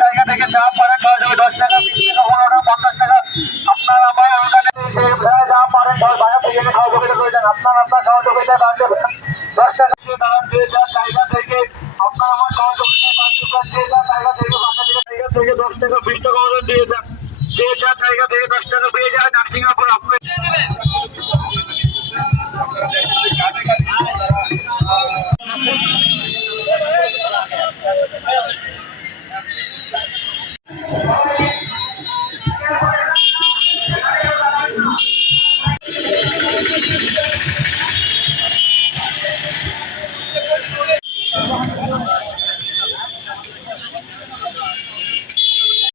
জায়গা থেকে যা পারেন 10 টাকা 20 টাকা 15 টাকা 50 টাকা আপনার আমার যা পারেন সহযোগিতা করে দেন। আপনার সহযোগিতা